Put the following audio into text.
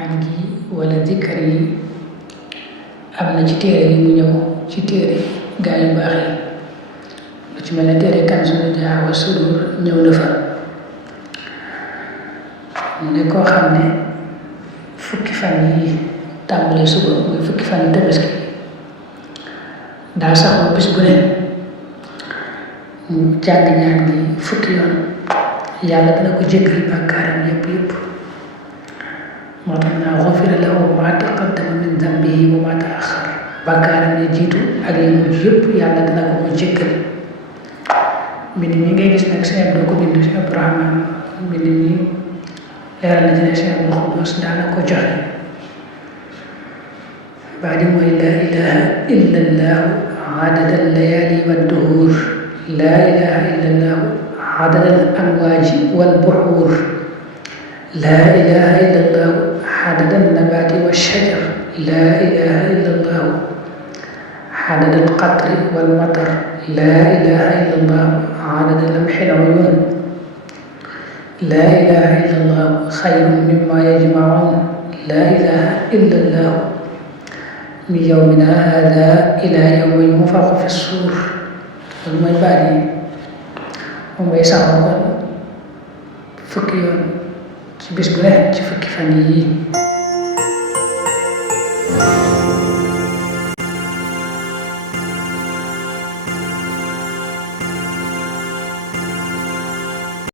ñaan gi wala dikkar yi am na ci téere yi mu ñëw ci téere gaa yu baax yi lu ci mel ne téere Kanzul Hudaa wa Sudur ñëw na fa mu ne koo xam ne fukki fan yi tàmbalee suba muy fukki fan yi tabaski daa saxoo bis bu ne mu jàng ñaan gi fukki yoon yàlla dina ko jéggal bàkkaaram yépp moo tax naa xufira lahu maa taqaddama min dambihi wa maa taaxar bàkkaaram ya jiitu ak yi mujj yépp yàlla dina ko jéggal mbind mi ngay gis nag Sëñ Abdou ko bind Sëñ Abdou Rahman mbind mi leeral na ci ne Sëñ Abdou Xudoos daana ko joxe baa di mooy laa ilaha illa allahu adada allayali wadduhur laa ilaha illa allahu adada al amwaaji walbuxuur laa ilaha illa allahu adada alnabaati walshajar laa ilaha illa allahu adada alqatri walmatar laa ilaha illa allahu adada lamxi aluyun laa ilaha illa allahu xayrun mimma yajmacuun laa ilaha illa allahu min yawmina hada ila yawmi yunfaxu fi suur loolu mooy baat yi moom ngay saxoo kon fukki yoon ci bis bu ne ci fukki fan yi